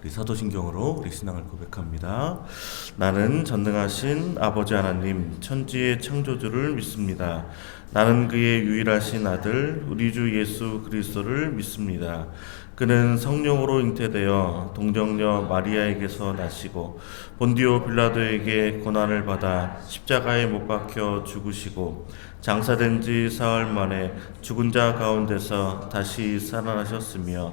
우리 사도신경으로 우리 신앙을 고백합니다. 나는 전능하신 아버지 하나님 천지의 창조주를 믿습니다. 나는 그의 유일하신 아들 우리 주 예수 그리스도를 믿습니다. 그는 성령으로 잉태되어 동정녀 마리아에게서 나시고 본디오 빌라도에게 고난을 받아 십자가에 못 박혀 죽으시고 장사된 지 사흘 만에 죽은 자 가운데서 다시 살아나셨으며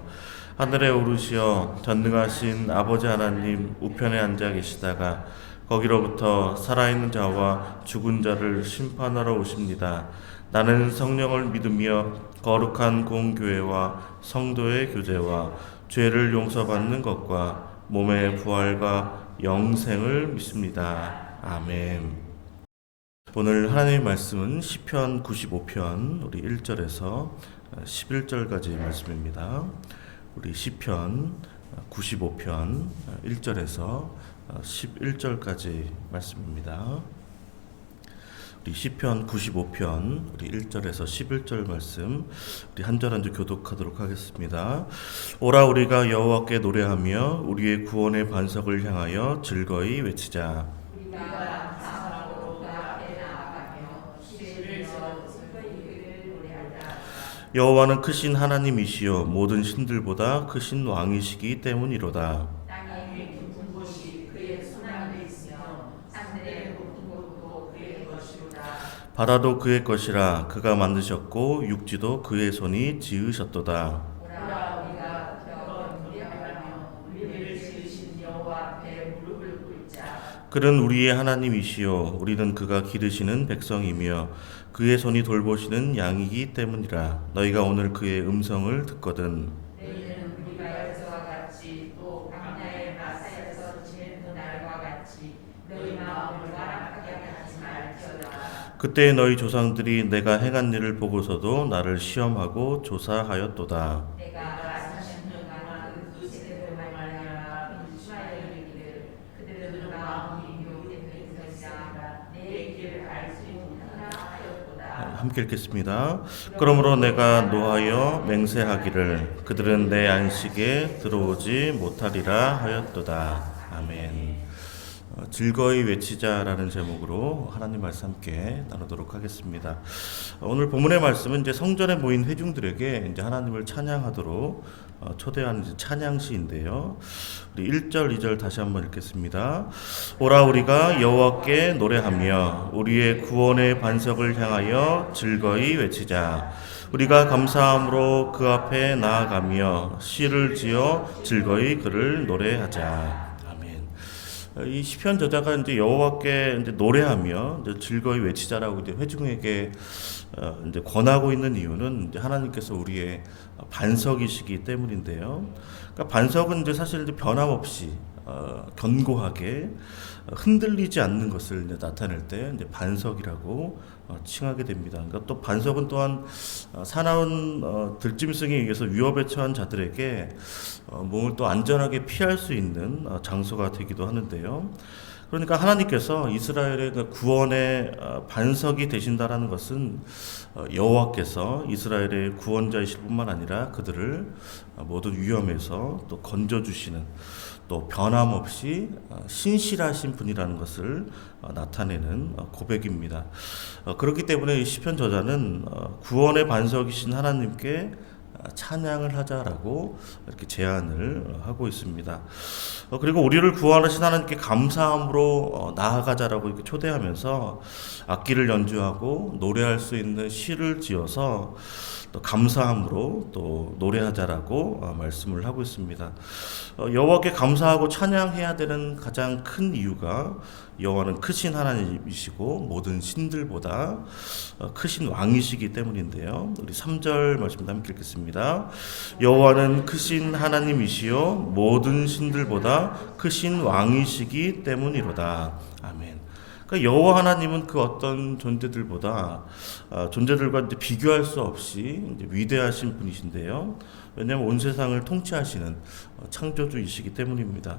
하늘에 오르시어 전능하신 아버지 하나님 우편에 앉아 계시다가 거기로부터 살아있는 자와 죽은 자를 심판하러 오십니다. 나는 성령을 믿으며 거룩한 공교회와 성도의 교제와 죄를 용서받는 것과 몸의 부활과 영생을 믿습니다. 아멘. 오늘 하나님의 말씀은 시편 95편 우리 1절에서 11절까지 말씀입니다. 우리 시편 95편 1절에서 11절까지 말씀입니다. 우리 시편 95편 우리 1절에서 11절 말씀 우리 한 절 한 절 교독하도록 하겠습니다. 오라 우리가 여호와께 노래하며 우리의 구원의 반석을 향하여 즐거이 외치자. 여호와는 크신 하나님이시요 모든 신들보다 크신 왕이시기 때문이로다. 땅의 깊은 곳이 그의 손안에 있으며 산들의 높은 곳도 그의 것이로다. 바다도 그의 것이라 그가 만드셨고 육지도 그의 손이 지으셨도다. 오라 우리가 겨 노래하며 우리를 지으신 여호와 앞에 무릎을 꿇자. 그는 우리의 하나님이시요 우리는 그가 기르시는 백성이며 그의 손이 돌보시는 양이기 때문이라. 너희가 오늘 그의 음성을 듣거든 너희는 우리가 여자와 같이 또 광야의 마사에서 지내는 날과 같이 너희 마음을 완악하게 하지 말지어다. 그때 너희 조상들이 내가 행한 일을 보고서도 나를 시험하고 조사하였도다. 내가 40년 동안 그 세대로 말미암아 이스라엘을 이르기를 그들은 마음이 묘된 것이라 내 길을 알 수 있느니라 하였도다. 함께 읽겠습니다. 그러므로 내가 노하여 맹세하기를 그들은 내 안식에 들어오지 못하리라 하였도다. 아멘. 즐거이 외치자라는 제목으로 하나님 말씀 함께 나누도록 하겠습니다. 오늘 본문의 말씀은 이제 성전에 모인 회중들에게 이제 하나님을 찬양하도록 초대하는 찬양시인데요. 우리 1절, 2절 다시 한번 읽겠습니다. 오라 우리가 여호와께 노래하며 우리의 구원의 반석을 향하여 즐거이 외치자. 우리가 감사함으로 그 앞에 나아가며 시를 지어 즐거이 그를 노래하자. 이 시편 저자가 이제 여호와께 이제 노래하며 이제 즐거이 외치자라고 이제 회중에게 이제 권하고 있는 이유는 이제 하나님께서 우리의 반석이시기 때문인데요. 그러니까 반석은 이제 사실 이제 변함없이 견고하게 흔들리지 않는 것을 이제 나타낼 때 이제 반석이라고 칭하게 됩니다. 그러니까 또 반석은 또한 사나운 들짐승에 의해서 위협에 처한 자들에게 몸을 또 안전하게 피할 수 있는 장소가 되기도 하는데요. 그러니까 하나님께서 이스라엘의 구원의 반석이 되신다라는 것은 여호와께서 이스라엘의 구원자이실 뿐만 아니라 그들을 모든 위험에서 또 건져주시는 또 변함없이 신실하신 분이라는 것을 나타내는 고백입니다. 그렇기 때문에 이 시편 저자는 구원의 반석이신 하나님께 찬양을 하자라고 이렇게 제안을 하고 있습니다. 그리고 우리를 구원하신 하나님께 감사함으로 나아가자라고 이렇게 초대하면서 악기를 연주하고 노래할 수 있는 시를 지어서 또 감사함으로 또 노래하자라고 말씀을 하고 있습니다. 여호와께 감사하고 찬양해야 되는 가장 큰 이유가 여호와는 크신 하나님이시고 모든 신들보다 크신 왕이시기 때문인데요. 우리 3절 말씀 함께 읽겠습니다. 여호와는 크신 하나님이시요 모든 신들보다 크신 왕이시기 때문이로다. 아멘. 그러니까 여호와 하나님은 그 어떤 존재들보다 존재들과 이제 비교할 수 없이 이제 위대하신 분이신데요. 왜냐하면 온 세상을 통치하시는 창조주이시기 때문입니다.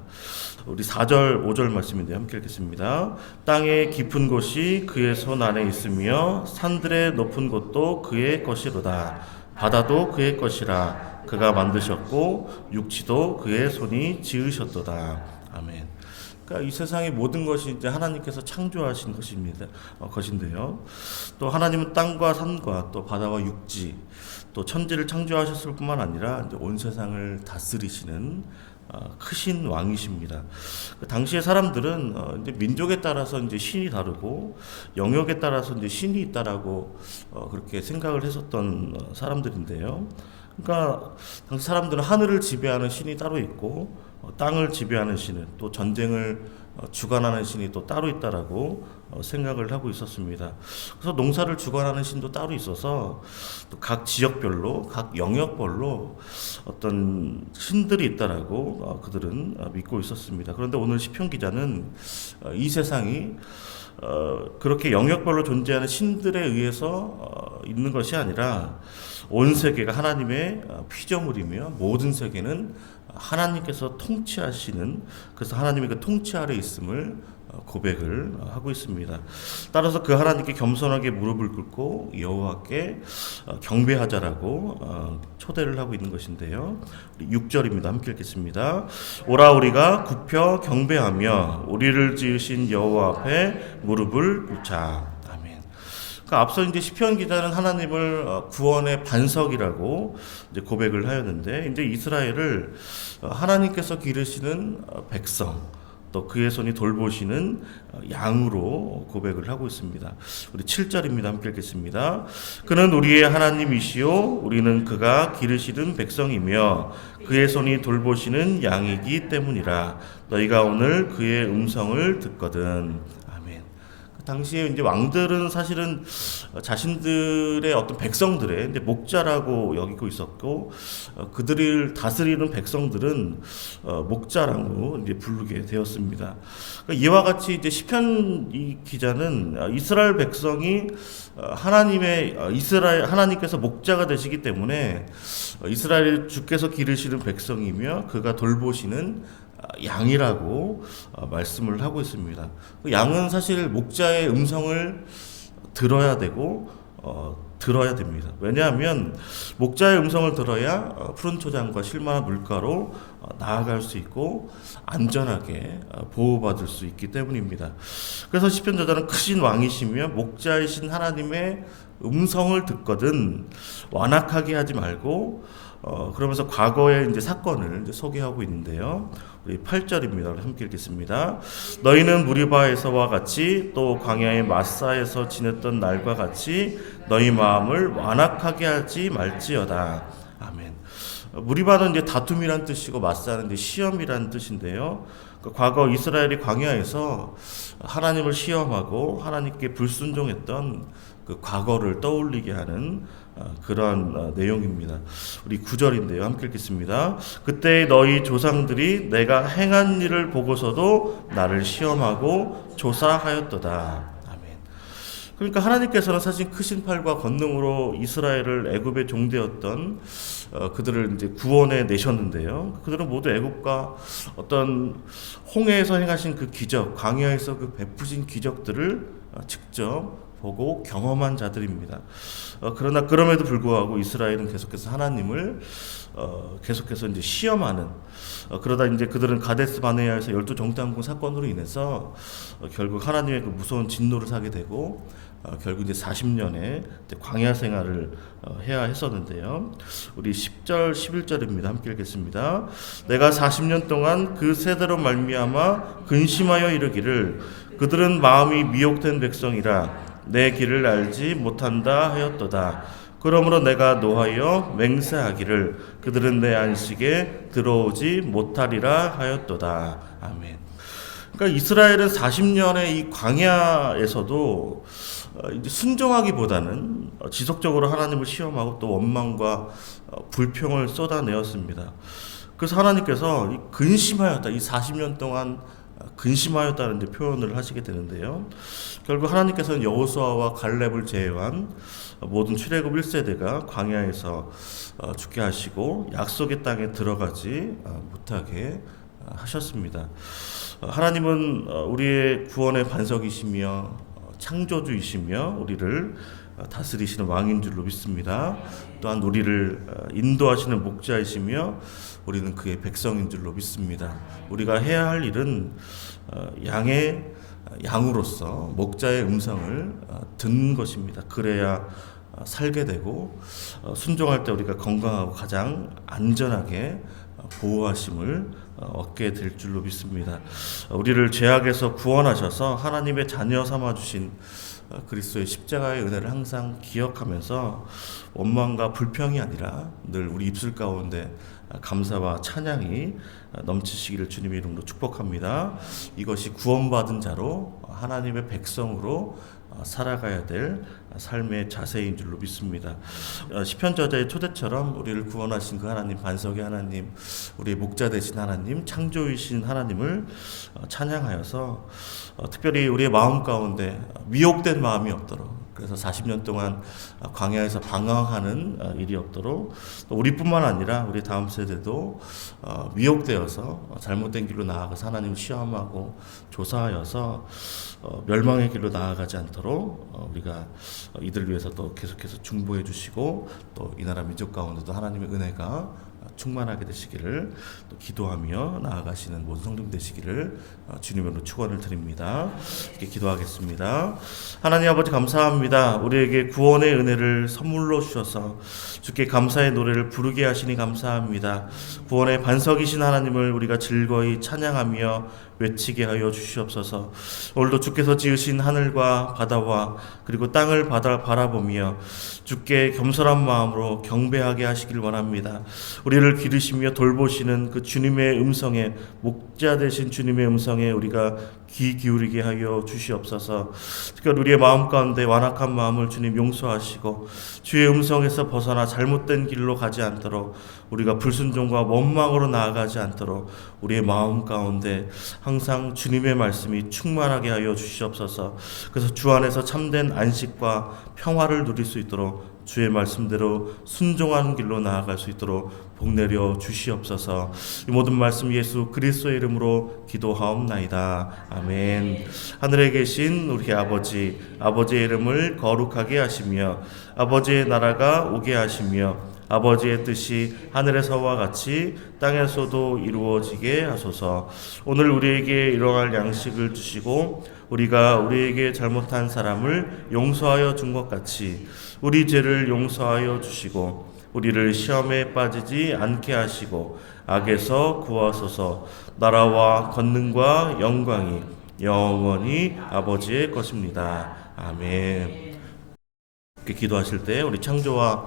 우리 4절, 5절 말씀인데 함께 읽겠습니다. 땅의 깊은 곳이 그의 손 안에 있으며 산들의 높은 곳도 그의 것이로다. 바다도 그의 것이라 그가 만드셨고 육지도 그의 손이 지으셨도다. 아멘. 그러니까 이 세상의 모든 것이 이제 하나님께서 창조하신 것입니다. 것인데요. 또 하나님은 땅과 산과 또 바다와 육지 또 천지를 창조하셨을 뿐만 아니라 이제 온 세상을 다스리시는 크신 왕이십니다. 그 당시의 사람들은 이제 민족에 따라서 이제 신이 다르고 영역에 따라서 이제 신이 있다라고 그렇게 생각을 했었던 사람들인데요. 그러니까 당시 사람들은 하늘을 지배하는 신이 따로 있고 땅을 지배하는 신은 또 전쟁을 주관하는 신이 또 따로 있다라고 생각을 하고 있었습니다. 그래서 농사를 주관하는 신도 따로 있어서 또 각 지역별로 각 영역별로 어떤 신들이 있다라고 그들은 믿고 있었습니다. 그런데 오늘 시편 기자는 이 세상이 그렇게 영역별로 존재하는 신들에 의해서 있는 것이 아니라 온 세계가 하나님의 피조물이며 모든 세계는 하나님께서 통치하시는, 그래서 하나님의 그 통치 아래 있음을 고백을 하고 있습니다. 따라서 그 하나님께 겸손하게 무릎을 꿇고 여호와께 경배하자라고 초대를 하고 있는 것인데요. 6절입니다. 함께 읽겠습니다. 오라 우리가 굽혀 경배하며 우리를 지으신 여호와 앞에 무릎을 꿇자. 아멘. 그러니까 앞서 이제 시편 기자는 하나님을 구원의 반석이라고 이제 고백을 하였는데, 이제 이스라엘을 하나님께서 기르시는 백성, 또 그의 손이 돌보시는 양으로 고백을 하고 있습니다. 우리 7절입니다. 함께 읽겠습니다. 그는 우리의 하나님이시요 우리는 그가 기르시는 백성이며 그의 손이 돌보시는 양이기 때문이라. 너희가 오늘 그의 음성을 듣거든. 아멘. 그 당시에 이제 왕들은 사실은 자신들의 어떤 백성들의 이제 목자라고 여기고 있었고, 그들을 다스리는 백성들은 목자라고 이제 부르게 되었습니다. 그러니까 이와 같이 이제 시편 이 기자는 이스라엘 백성이 하나님께서 목자가 되시기 때문에 이스라엘 주께서 기르시는 백성이며 그가 돌보시는 양이라고 말씀을 하고 있습니다. 양은 사실 목자의 음성을 들어야 되고 들어야 됩니다. 왜냐하면 목자의 음성을 들어야 푸른 초장과 실만한 물가로 나아갈 수 있고 안전하게 보호받을 수 있기 때문입니다. 그래서 시편 저자는 크신 왕이시며 목자이신 하나님의 음성을 듣거든 완악하게 하지 말고, 그러면서 과거의 이제 사건을 이제 소개하고 있는데요. 우리 8절입니다. 함께 읽겠습니다. 너희는 무리바에서와 같이 또 광야의 마사에서 지냈던 날과 같이 너희 마음을 완악하게 하지 말지어다. 아멘. 무리바는 이제 다툼이란 뜻이고 마사는 이제 시험이란 뜻인데요. 과거 이스라엘이 광야에서 하나님을 시험하고 하나님께 불순종했던 그 과거를 떠올리게 하는 그런 내용입니다. 우리 9절인데요. 함께 읽겠습니다. 그때 너희 조상들이 내가 행한 일을 보고서도 나를 시험하고 조사하였도다. 아멘. 그러니까 하나님께서는 사실 크신 팔과 권능으로 이스라엘을 애굽의 종되었던 그들을 이제 구원해 내셨는데요. 그들은 모두 애굽과 어떤 홍해에서 행하신 그 기적, 광야에서 그 베푸신 기적들을 직접 보고 경험한 자들입니다. 그러나 그럼에도 불구하고 이스라엘은 계속해서 하나님을 계속해서 이제 시험하는, 그러다 이제 그들은 가데스 바네아에서 12 정탐꾼 사건으로 인해서 결국 하나님의 그 무서운 진노를 사게 되고 결국 이제 40년의 광야 생활을 해야 했었는데요. 우리 10절 11절입니다. 함께 읽겠습니다. 내가 40년 동안 그 세대로 말미암아 근심하여 이르기를 그들은 마음이 미혹된 백성이라 내 길을 알지 못한다 하였도다. 그러므로 내가 노하여 맹세하기를 그들은 내 안식에 들어오지 못하리라 하였도다. 아멘. 그러니까 이스라엘은 40년의 이 광야에서도 이제 순종하기보다는 지속적으로 하나님을 시험하고 또 원망과 불평을 쏟아내었습니다. 그래서 하나님께서 근심하였다, 이 40년 동안 근심하였다는 표현을 하시게 되는데요. 결국 하나님께서는 여호수아와 갈렙을 제외한 모든 출애굽 1세대가 광야에서 죽게 하시고 약속의 땅에 들어가지 못하게 하셨습니다. 하나님은 우리의 구원의 반석이시며 창조주이시며 우리를 다스리시는 왕인 줄로 믿습니다. 또한 우리를 인도하시는 목자이시며 우리는 그의 백성인 줄로 믿습니다. 우리가 해야 할 일은 양으로서 목자의 음성을 듣는 것입니다. 그래야 살게 되고 순종할 때 우리가 건강하고 가장 안전하게 보호하심을 얻게 될 줄로 믿습니다. 우리를 죄악에서 구원하셔서 하나님의 자녀 삼아 주신 그리스도의 십자가의 은혜를 항상 기억하면서 원망과 불평이 아니라 늘 우리 입술 가운데 감사와 찬양이 넘치시기를 주님의 이름으로 축복합니다. 이것이 구원받은 자로 하나님의 백성으로 살아가야 될 삶의 자세인 줄로 믿습니다. 시편 저자의 초대처럼 우리를 구원하신 그 하나님, 반석의 하나님, 우리의 목자 되신 하나님, 창조이신 하나님을 찬양하여서 특별히 우리의 마음 가운데 미혹된 마음이 없도록, 그래서 40년 동안 광야에서 방황하는 일이 없도록, 또 우리뿐만 아니라 우리 다음 세대도 미혹되어서 잘못된 길로 나아가서 하나님을 시험하고 조사하여서 멸망의 길로 나아가지 않도록 우리가 이들을 위해서 또 계속해서 중보해 주시고, 또 이 나라 민족 가운데도 하나님의 은혜가 충만하게 되시기를 또 기도하며 나아가시는 모든 성도님 되시기를 주님으로 축원을 드립니다. 이렇게 기도하겠습니다. 하나님 아버지 감사합니다. 우리에게 구원의 은혜를 선물로 주셔서 주께 감사의 노래를 부르게 하시니 감사합니다. 구원의 반석이신 하나님을 우리가 즐거이 찬양하며 외치게 하여 주시옵소서. 오늘도 주께서 지으신 하늘과 바다와 그리고 땅을 바라보며 주께 겸손한 마음으로 경배하게 하시길 원합니다. 우리를 기르시며 돌보시는 그 주님의 음성에, 목자 되신 주님의 음성에 우리가 귀 기울이게 하여 주시옵소서. 특별히 우리의 마음 가운데 완악한 마음을 주님 용서하시고 주의 음성에서 벗어나 잘못된 길로 가지 않도록, 우리가 불순종과 원망으로 나아가지 않도록 우리의 마음 가운데 항상 주님의 말씀이 충만하게 하여 주시옵소서. 그래서 주 안에서 참된 안식과 평화를 누릴 수 있도록 주의 말씀대로 순종하는 길로 나아갈 수 있도록 복 내려 주시옵소서. 이 모든 말씀 예수 그리스도의 이름으로 기도하옵나이다. 아멘. 하늘에 계신 우리 아버지, 아버지의 이름을 거룩하게 하시며 아버지의 나라가 오게 하시며 아버지의 뜻이 하늘에서와 같이 땅에서도 이루어지게 하소서. 오늘 우리에게 일용할 양식을 주시고 우리가 우리에게 잘못한 사람을 용서하여 준 것 같이 우리 죄를 용서하여 주시고 우리를 시험에 빠지지 않게 하시고 악에서 구하소서. 나라와 권능과 영광이 영원히 아버지의 것입니다. 아멘. 이렇게 기도하실 때 우리 창조와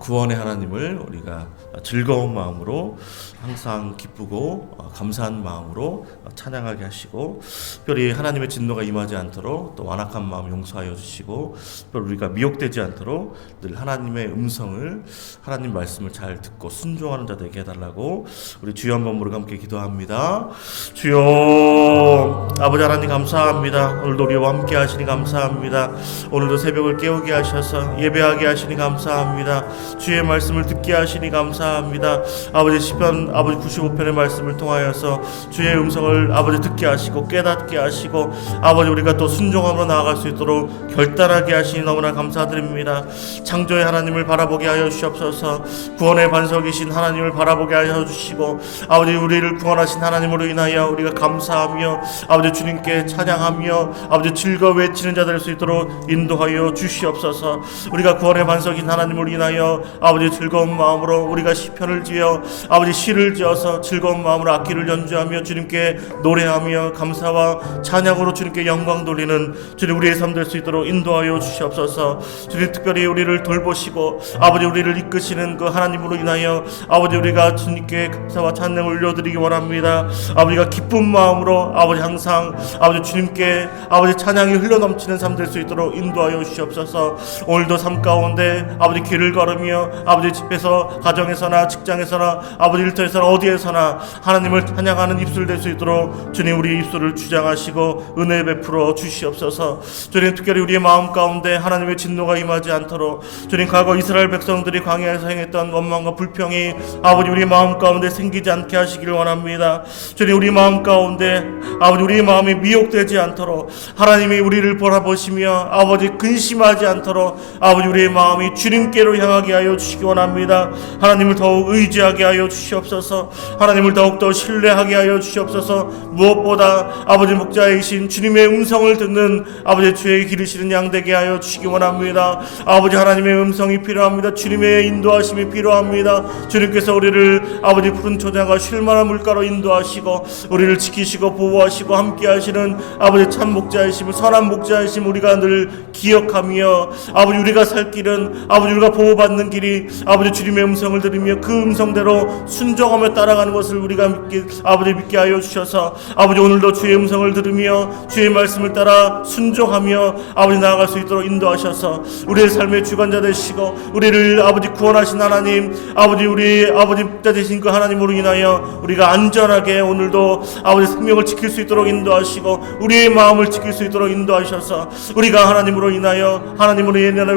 구원의 하나님을 우리가 즐거운 마음으로 항상 기쁘고 감사한 마음으로 찬양하게 하시고, 특별히 하나님의 진노가 임하지 않도록 또 완악한 마음 용서하여 주시고, 특별히 우리가 미혹되지 않도록 늘 하나님의 음성을, 하나님 말씀을 잘 듣고 순종하는 자 되게 해달라고 우리 주여 한번 부르고 함께 기도합니다. 주여 아버지 하나님 감사합니다. 오늘도 우리와 함께 하시니 감사합니다. 오늘도 새벽을 깨우게 하셔서 예배하게 하시니 감사합니다. 주의 말씀을 듣게 하시니 감사합니다. 아버지 시편 아버지 95편의 말씀을 통하여서 주의 음성을 아버지 듣게 하시고 깨닫게 하시고 아버지 우리가 또 순종함으로 나아갈 수 있도록 결단하게 하시니 너무나 감사드립니다. 창조의 하나님을 바라보게 하여 주시옵소서. 구원의 반석이신 하나님을 바라보게 하여 주시고 아버지 우리를 구원하신 하나님으로 인하여 우리가 감사하며 아버지 주님께 찬양하며 아버지 즐거워 외치는 자 될 수 있도록 인도하여 주시옵소서. 우리가 구원의 반석인 하나님을 인하여 아버지 즐거운 마음으로 우리가 시편을 지어 아버지 시를 지어서 즐거운 마음으로 악기를 연주하며 주님께 노래하며 감사와 찬양으로 주님께 영광 돌리는 주님 우리의 삶 될 수 있도록 인도하여 주시옵소서. 주님 특별히 우리를 돌보시고 아버지 우리를 이끄시는 그 하나님으로 인하여 아버지 우리가 주님께 감사와 찬양을 올려드리기 원합니다. 아버지가 기쁜 마음으로 아버지 항상 아버지 주님께 아버지 찬양이 흘러넘치는 삶 될 수 있도록 인도하여 주시옵소서. 오늘도 삶 가운데 아버지 길을 걸으며 아버지 집에서 가정에서나 직장에서나 아버지 일터에서나 어디에서나 하나님을 찬양하는 입술 될 수 있도록 주님 우리 입술을 주장하시고 은혜 베풀어 주시옵소서. 주님 특별히 우리의 마음 가운데 하나님의 진노가 임하지 않도록 주님 과거 이스라엘 백성들이 광야에서 행했던 원망과 불평이 아버지 우리 마음 가운데 생기지 않게 하시기를 원합니다. 주님 우리 마음 가운데 아버지 우리의 마음이 미혹되지 않도록 하나님이 우리를 바라보시며 아버지 근심하지 않도록 아버지 우리의 마음이 주님께로 향하게 하여 주시기 원합니다. 하나님을 더욱 의지하게 하여 주시옵소서. 하나님을 더욱더 신뢰하게 하여 주시옵소서. 무엇보다 아버지 목자이신 주님의 음성을 듣는 아버지 주의 기르시는 양 되게 하여 주시기 원합니다. 아버지 하나님의 음성이 필요합니다. 주님의 인도하심이 필요합니다. 주님께서 우리를 아버지 푸른 초장과 쉴만한 물가로 인도하시고 우리를 지키시고 보호하시고 함께 하시는 아버지 참 목자이심을 선한 목자이심 우리가 늘 기억하며 아버지 우리가 살 길은 아버지 우리가 보호받는 길이 아버지 주님의 음성을 들으며 그 음성대로 순종하며 따라가는 것을 우리가 믿게 하여 주셔서 아버지 오늘도 주의 음성을 들으며 주의 말씀을 따라 순종하며 아버지 나아갈 수 있도록 인도하셔서 우리의 삶의 주관자 되시고 우리를 아버지 구원하신 하나님 아버지 우리 아버지 목자 되신 그 하나님으로 인하여 우리가 안전하게 오늘도 아버지 생명을 지킬 수 있도록 인도하시고 우리의 마음을 지킬 수 있도록 인도하셔서 우리가 하나님으로 인하여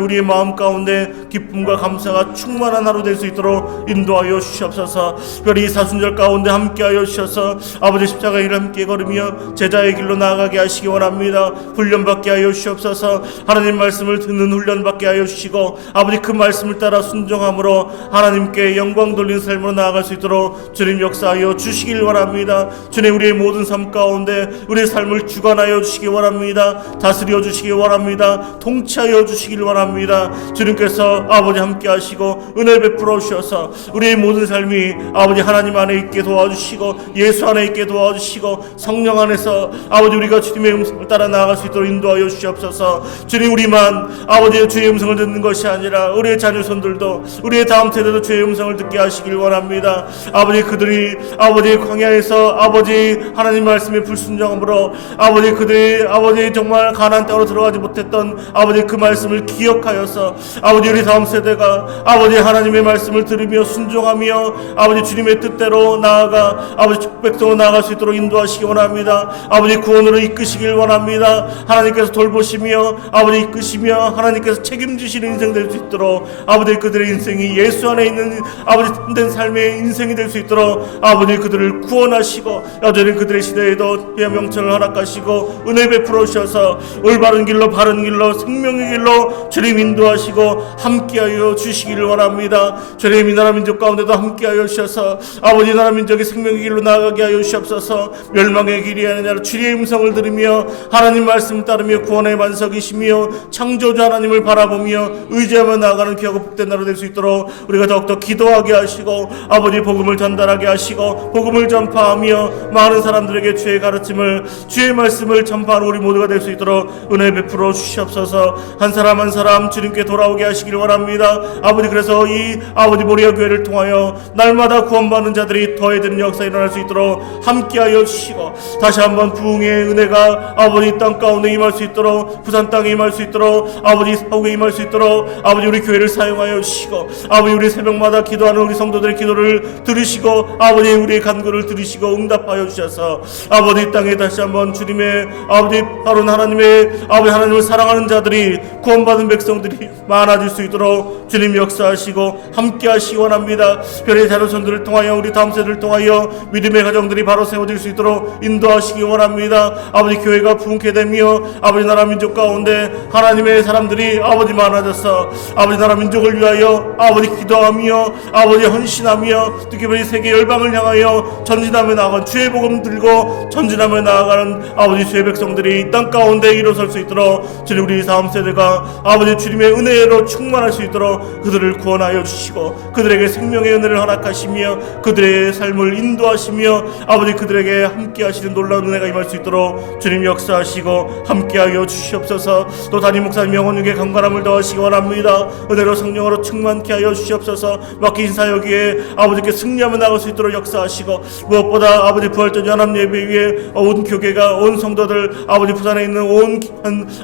우리의 마음 가운데 기쁨과 감사가 충만한 하루 될 수 있도록 인도하여 주시옵소서. 특별히 사순절 가운데 함께하여 주셔서 아버지 십자가의 길을 함께 걸으며 제자의 길로 나아가게 하시기 원합니다. 훈련받게 하여 주시옵소서. 하나님 말씀을 듣는 훈련받게 하여 주시고 아버지 그 말씀을 따라 순종함으로 하나님께 영광 돌리는 삶으로 나아갈 수 있도록 주님 역사하여 주시길 원합니다. 주님 우리의 모든 삶 가운데 우리의 삶을 주관하여 주시기 원합니다. 다스려 주시기 원합니다. 통치하여 주시길 원합니다. 주님께서 아버지 함께 하시고 은혜 베풀어 주셔서 우리의 모든 삶이 아버지 하나님 안에 있게 도와주시고 예수 안에 있게 도와주시고 성령 안에서 아버지 우리가 주님의 음성을 따라 나아갈 수 있도록 인도하여 주시옵소서. 주님 우리만 아버지의 주의 음성을 듣는 것이 아니라 우리의 자녀손들도 우리의 다음 세대도 주의 음성을 듣게 하시길 원합니다. 아버지 그들이 아버지 광야에서 아버지 하나님 말씀에 불순종함으로 아버지 그들이 아버지 정말 가나안 땅으로 들어가지 못했던 아버지 그 말씀을 기억하여서 아버지 우리 다음 세대가 아버지 하나님의 말씀을 들으며 순종하며 아버지 주님의 뜻대로 나아가 아버지 백성으로 나아갈 수 있도록 인도하시기 원합니다. 아버지 구원으로 이끄시길 원합니다. 하나님께서 돌보시며 아버지 이끄시며 하나님께서 책임지시는 인생 될 수 있도록 아버지 그들의 인생이 예수 안에 있는 아버지 참된 삶의 인생이 될 수 있도록 아버지 그들을 구원하시고 여전히 그들의 시대에도 명철을 허락하시고 은혜 베풀어 주셔서 올바른 길로 바른 길로 생명의 길로 주님 인도하시고 함께하여 주시기를 원합니다. 주님 이 나라 민족 가운데도 함께하여 주셔서 아버지 나라 민족의 생명의 길로 나아가게 하여 주시옵소서. 멸망의 길이 아니라 주의 음성을 들으며 하나님 말씀을 따르며 구원의 반석이시며 창조주 하나님을 바라보며 의지하며 나아가는 귀하고 복된 나라 될 수 있도록 우리가 더욱더 기도하게 하시고 아버지 복음을 전달하게 하시고 복음을 전파하며 많은 사람들에게 주의 가르침을 주의 말씀을 전파하는 우리 모두가 될 수 있도록 은혜 베풀어 주시옵소서. 한 사람 한 사람 주님께 돌아오게 하시길 원합니다. 아버지 그래서 이 아버지 모리아 교회를 통하여 날마다 구원받는 자들이 더해지는 역사 일어날 수 있도록 함께하여 주시고 다시 한번 부흥의 은혜가 아버지 땅 가운데 임할 수 있도록 부산 땅에 임할 수 있도록 아버지 사옥에 임할 수 있도록 아버지 우리 교회를 사용하여 주시고 아버지 우리 새벽마다 기도하는 우리 성도들의 기도를 들으시고 아버지 우리의 간구를 들으시고 응답하여 주셔서 아버지 이 땅에 다시 한번 주님의 아버지 바로 하나님의 아버지 하나님을 사랑하는 자들이 구원받은 백성들이 많아질 수 있도록 주님 역사하시고 함께 하시기 원합니다. 별의 자녀손들을 통하여 우리 다음 세대를 통하여 믿음의 가정들이 바로 세워질 수 있도록 인도하시기 원합니다. 아버지 교회가 부흥케 되며 아버지 나라 민족 가운데 하나님의 사람들이 아버지 많아져서 아버지 나라 민족을 위하여 아버지 기도하며 아버지 헌신하며 특별히 세계 열방을 향하여 전진하며 나아가는 주의 복음 들고 전진하며 나아가는 아버지 주의 백성들이 이 땅 가운데 일어설 수 있도록 주님 우리 다음 세대가 아버지 주님의 은혜로 충만할 수 있도록 그들을 구원하여 주시고 그들에게 생명의 은혜를 허락하시며 그들의 삶을 인도하시며 아버지 그들에게 함께 하시는 놀라운 은혜가 임할 수 있도록 주님 역사하시고 함께하여 주시옵소서. 또 담임 목사님 영혼 중에 강건함을 더하시기 원합니다. 은혜로 성령으로 충만케 하여 주시옵소서. 맡기신 사역에 아버지께 승리하며 나갈 수 있도록 역사하시고 무엇보다 아버지 부활절 연합 예배 위에 온 교회가 온 성도들 아버지 부산에 있는 온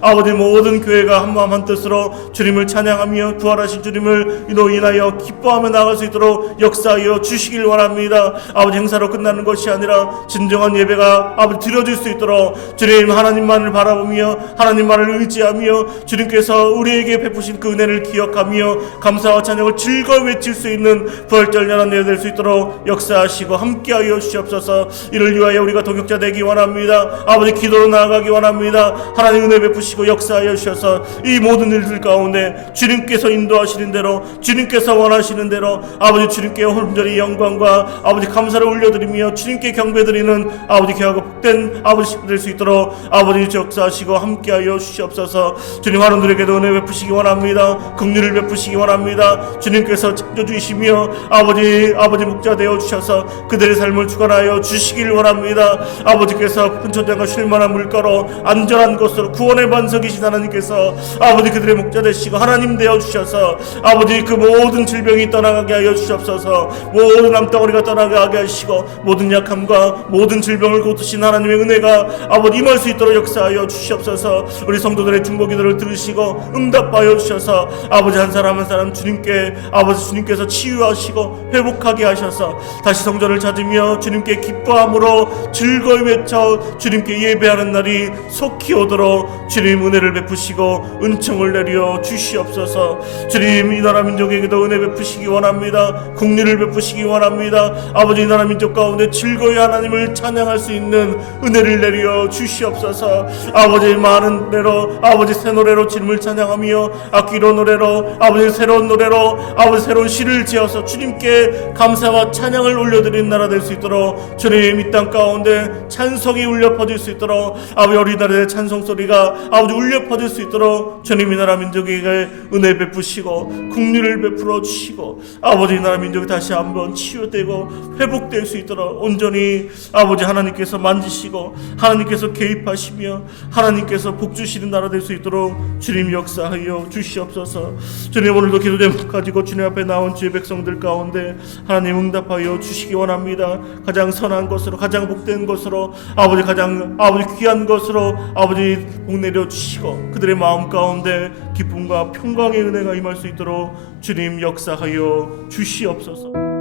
아버지 모든 교회가 한마음 한뜻으로 주님을 찬양하며 부활하신 주님을 인하여 기뻐 기뻐하며 나아갈 수 있도록 역사하여 주시길 원합니다. 아버지 행사로 끝나는 것이 아니라 진정한 예배가 아버지 드려질 수 있도록 주님 하나님만을 바라보며 하나님만을 의지하며 주님께서 우리에게 베푸신 그 은혜를 기억하며 감사와 찬양을 즐거이 외칠 수 있는 부활절연한 예배 될 수 있도록 역사하시고 함께하여 주시옵소서. 이를 위하여 우리가 동역자 되기 원합니다. 아버지 기도로 나아가기 원합니다. 하나님 은혜 베푸시고 역사하여 주셔서 이 모든 일들 가운데 주님께서 인도하시는 대로 주님께서 원하시는 대로 아버지 주님께 온전히 영광과 아버지 감사를 올려드리며 주님께 경배드리는 아버지 귀하고 복된 아버지 될 수 있도록 아버지 역사하시고 함께하여 주시옵소서. 주님 하나님들에게도 은혜 베푸시기 원합니다. 긍휼을 베푸시기 원합니다. 주님께서 챙겨주시며 아버지 목자 되어 주셔서 그들의 삶을 주관하여 주시길 원합니다. 아버지께서 분천장과 쉴만한 물가로 안전한 곳으로 구원의 반석이신 하나님께서 아버지 그들의 목자 되시고 하나님 되어 주셔서 아버지 그 모든 질병이 떠나가게 하여 주시옵소서. 모든 암덩어리가 떠나가게 하시고 모든 약함과 모든 질병을 고치신 하나님의 은혜가 아버지 임할 수 있도록 역사하여 주시옵소서. 우리 성도들의 중보기도를 들으시고 응답하여 주셔서 아버지 한 사람 한 사람 주님께서 치유하시고 회복하게 하셔서 다시 성전을 찾으며 주님께 기뻐함으로 즐거이 외쳐 주님께 예배하는 날이 속히 오도록 주님 은혜를 베푸시고 은총을 내려 주시옵소서. 주님 이 나라 민족에게도 은혜 베푸시기 원합니다. 긍휼을 베푸시기 원합니다. 아버지 이 나라 민족 가운데 즐거이 하나님을 찬양할 수 있는 은혜를 내려 주시옵소서. 아버지 많은 노래로 아버지 새 노래로 주님을 찬양하며 악기로 노래로 아버지 새로운 노래로 아버지 새로운 시를 지어서 주님께 감사와 찬양을 올려드리는 나라 될 수 있도록 주님 이 땅 가운데 찬송이 울려 퍼질 수 있도록 아버지 우리나라의 찬송 소리가 아버지 울려 퍼질 수 있도록 주님 이 나라 민족에게 은혜 베푸시고 긍휼을 베풀어 주시고 아버지 이 나라 민족이 다시 한번 치유되고 회복될 수 있도록 온전히 아버지 하나님께서 만지시고 하나님께서 개입하시며 하나님께서 복 주시는 나라 될 수 있도록 주님 역사하여 주시옵소서. 주님 오늘도 기도 제목 가지고 주님 앞에 나온 주의 백성들 가운데 하나님 응답하여 주시기 원합니다. 가장 선한 것으로 가장 복된 것으로 아버지 가장 아버지 귀한 것으로 아버지 복 내려 주시고 그들의 마음 가운데 기쁨과 평강의 은혜가 임할 수 있도록 주님 역사하여 주시옵소서.